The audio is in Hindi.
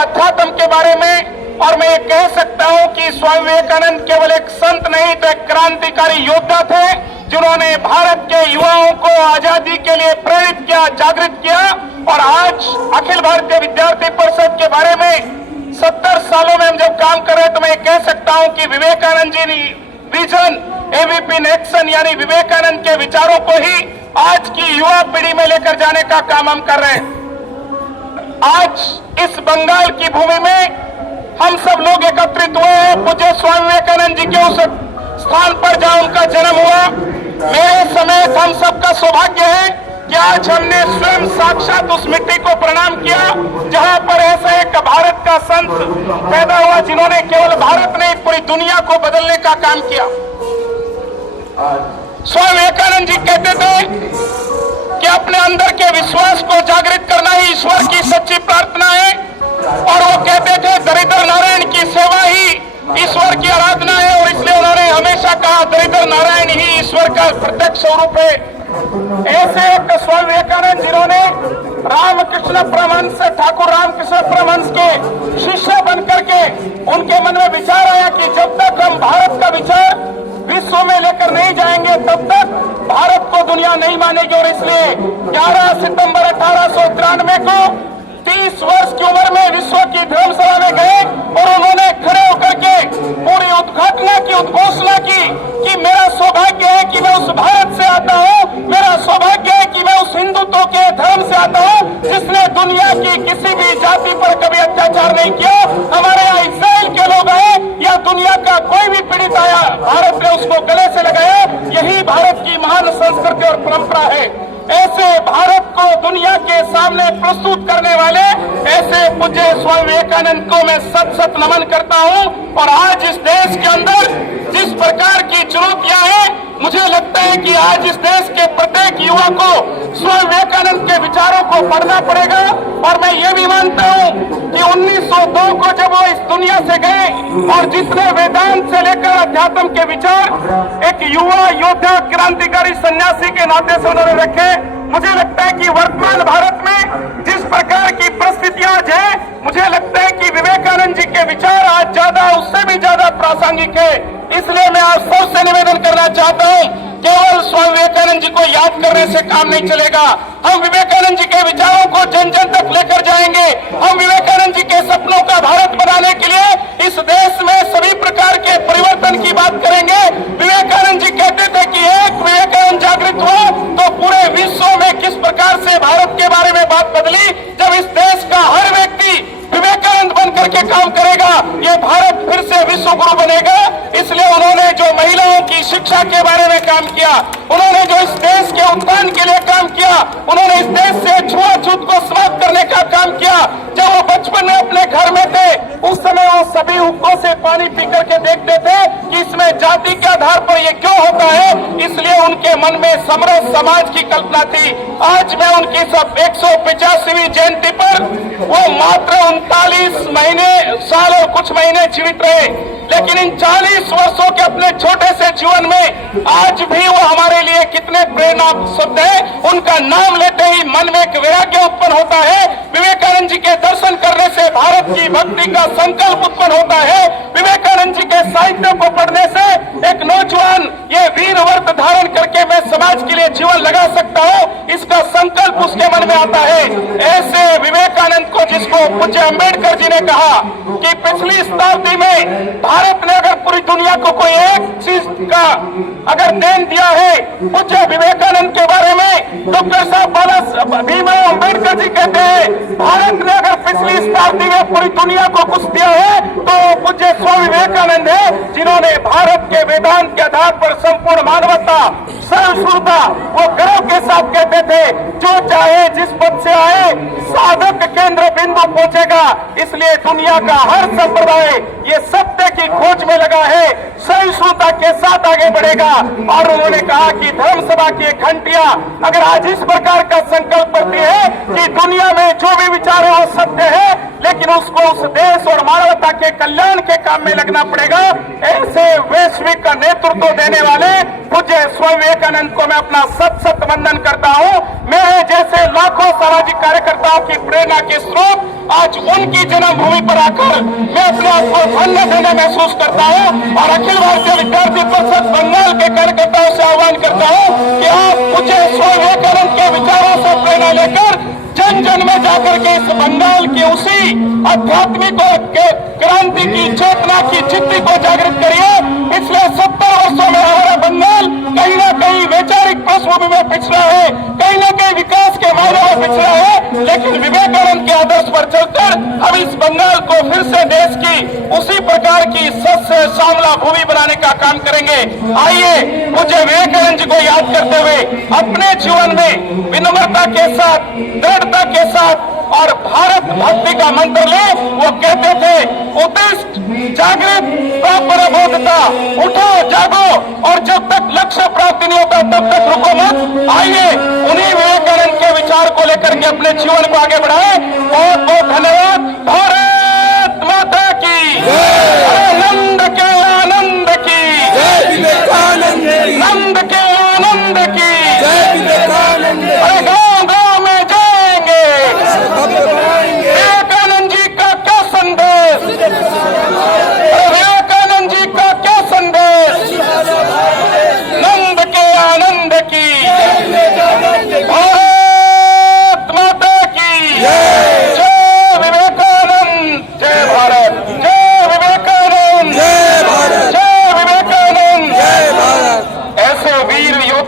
अध्यात्म के बारे में। और मैं ये कह सकता हूं कि स्वामी विवेकानंद केवल एक संत नहीं तो एक क्रांतिकारी योद्धा थे, जिन्होंने भारत के युवाओं को आजादी के लिए प्रेरित किया, जागृत किया। और आज अखिल भारतीय विद्यार्थी परिषद के बारे में 70 सालों में हम जब काम कर रहे हैं तो मैं कह सकता हूं कि विवेकानंद जी ने विजन एबीपी इन एक्शन यानी विवेकानंद के विचारों को ही आज की युवा पीढ़ी में लेकर जाने का काम हम कर रहे हैं। आज इस बंगाल की भूमि में हम सब लोग एकत्रित हुए हैं पूज्य स्वामी विवेकानंद जी के उस स्थान पर जहां उनका जन्म हुआ। मेरे समेत हम सबका सौभाग्य है कि आज हमने स्वयं साक्षात उस मिट्टी को प्रणाम किया जहां पर ऐसा एक भारत का संत पैदा हुआ जिन्होंने केवल भारत नहीं पूरी दुनिया को बदलने का काम किया। स्वामी विवेकानंद जी कहते थे कि अपने अंदर के विश्वास को जागृत करना ही ईश्वर की सच्ची प्रार्थना है। और वो कहते थे दरिद्र नारायण की सेवा ही ईश्वर की आराधना है। और इसलिए उन्होंने हमेशा कहा दरिद्र नारायण ही ईश्वर का प्रत्यक्ष स्वरूप है। ऐसे एक स्वामी विवेकानंद जिन्होंने रामकृष्ण परमहंस ठाकुर रामकृष्ण परमहंस के शिष्य बनकर के उनके मन में विचार आया कि जब तक हम भारत का विचार विश्व में लेकर नहीं जाएंगे तब तक भारत को दुनिया नहीं मानेगी। और इसलिए 11 सितंबर 1893 को 30 वर्ष की उम्र में विश्व की धर्मशाला में गए और उन्होंने खड़े होकर के पूरी उद्घाटना की, उद्घोषणा की कि मेरा सौभाग्य है कि मैं उस भारत से आता हूँ, मेरा सौभाग्य है कि मैं उस हिंदुत्व के धर्म से आता हूँ जिसने दुनिया की किसी भी जाति पर कभी अत्याचार नहीं किया। हमारे यहाँ इसराइल के लोग आए या दुनिया का कोई भी पीड़ित आया, भारत ने उसको गले से लगाया। यही भारत की महान संस्कृति और परंपरा है। ऐसे भारत को दुनिया के सामने प्रस्तुत करने वाले ऐसे पूज्य स्वामी विवेकानंद को मैं सत सत नमन करता हूं। और आज इस देश के अंदर जिस प्रकार की चुनौतियां हैं, मुझे लगता है कि आज इस देश के प्रत्येक युवा को स्वामी विवेकानंद के विचारों को पढ़ना पड़ेगा। और मैं ये भी मानता हूं कि 1902 को जब वो इस दुनिया से गए और जितने वेदांत से लेकर अध्यात्म के विचार एक युवा योद्धा क्रांतिकारी सन्यासी के नाते से उन्होंने रखे, मुझे लगता है कि वर्तमान भारत में जिस प्रकार की परिस्थितियां आज है, मुझे लगता है कि विवेकानंद जी के विचार आज ज्यादा उससे भी ज्यादा प्रासंगिक है। इसलिए मैं आप सबसे निवेदन करना चाहता हूं, केवल स्वामी विवेकानंद जी को याद करने से काम नहीं चलेगा। हम विवेकानंद जी के विचारों को जन जन तक लेकर जाएंगे। हम विवेकानंद जी के सपनों का भारत बनाने के लिए इस देश में सभी प्रकार के परिवर्तन की बात करेंगे। विवेकानंद जी कहते थे कि एक विवेकानंद जागृत हुआ तो पूरे विश्व में किस प्रकार से भारत के बारे में बात बदली। जब इस देश का हर व्यक्ति विवेकानंद बनकर के काम करेगा, ये भारत फिर से विश्व गुरु बनेगा। इसलिए उन्होंने जो महिलाओं की शिक्षा के बारे में काम किया, उन्होंने जो इस देश के उत्थान के लिए काम किया, उन्होंने इस देश से छुआछूत को समाप्त करने का काम किया। जब वो बचपन में अपने घर में थे उस समय वो सभी हुक्कों से पानी पी करके देखते थे कि इसमें जाति के आधार पर ये क्यों होता है। इसलिए उनके मन में समरस समाज की कल्पना थी। आज मैं उनकी सब 185वीं जयंती पर वो मात्र 39 साल और कुछ महीने जीवित रहे, लेकिन इन 40 वर्षों के अपने छोटे से जीवन में आज भी वो हमारे लिए कितने प्रेरणा शब्द है। उनका नाम लेते ही मन में एक वैराग्य उत्पन्न होता है। विवेकानंद जी के दर्शन करने से भारत की भक्ति का संकल्प उत्पन्न होता है। विवेकानंद जी के साहित्य को पढ़ने से एक नौजवान ये वीर व्रत धारण करके मैं समाज के लिए जीवन लगा सकता हूँ, इसका संकल्प उसके मन में आता है। ऐसे विवेकानंद को, जिसको पूज्य अम्बेडकर जी ने कहा कि पिछली शताब्दी में भारत ने अगर पूरी दुनिया को कोई एक चीज का अगर देन दिया है, पूज्य विवेकानंद के बारे में डॉक्टर साहब भीमराव अम्बेडकर जी कहते हैं भारत ने अगर पिछली शताब्दी में पूरी दुनिया को कुछ दिया है तो पूज्य स्वामी विवेकानंद है, जिन्होंने भारत के वेदांत के आधार पर संपूर्ण मानवता, सहिष्णुता, वो गर्व के साथ कहते थे जो चाहे जिस पद से आए साधक केंद्र बिंदु पहुंचेगा। इसलिए दुनिया का हर संप्रदाय ये सत्य की खोज में लगा है, सहिष्णुता के साथ आगे बढ़ेगा। और उन्होंने कहा कि धर्म सभा की घंटियां अगर आज इस प्रकार का संकल्प करती है कि दुनिया में जो भी विचार है वो सत्य है, लेकिन उसको उस देश और मानवता के कल्याण के काम में लगना पड़ेगा। ऐसे वैश्विक का नेतृत्व देने वाले पूज्य स्वामी विवेकानंद को मैं अपना सत सत वंदन करता हूं। मैं जैसे लाखों सामाजिक कार्यकर्ताओं की प्रेरणा के स्रोत आज उनकी जन्मभूमि पर आकर मैं अपने आप को धन्य धन्य महसूस करता हूं और अखिल भारतीय विद्यार्थी परिषद बंगाल के कार्यकर्ताओं से आह्वान करता हूं कि आप पूज्य स्वामी विवेकानंद के विचारों से प्रेरणा लेकर जन जन में जाकर के इस बंगाल की उसी आध्यात्मिक और क्रांति की चेतना की चित्ती को जागृत करिए। पिछले 70 वर्षों में हमारा बंगाल कहीं ना कहीं वैचारिक पृष्ठभूमि में पिछड़ा है, कहीं ना कहीं विकास के मामले में पिछड़ा है, लेकिन विवेकानंद के आदर्श पर चलकर हम इस बंगाल को फिर से देश की उसी प्रकार की सस्य श्यामला भूमि बनाने का काम करेंगे। आइए मुझे विवेकानंद जी को याद करते हुए अपने जीवन में विनम्रता के साथ, दृढ़ता के साथ और भारत भक्ति का मंत्र ले। वो कहते थे, उत्तिष्ठ जागृत प्रबोधता, उठो जागो और जब तक लक्ष्य प्राप्ति नहीं होता तब तक रुको मत। आइए उन्हीं विवेकानंद के विचार को लेकर के अपने जीवन को आगे बढ़ाएं। बहुत बहुत धन्यवाद। भारत माता की आनंद के आनंद की, नंद के आनंद की।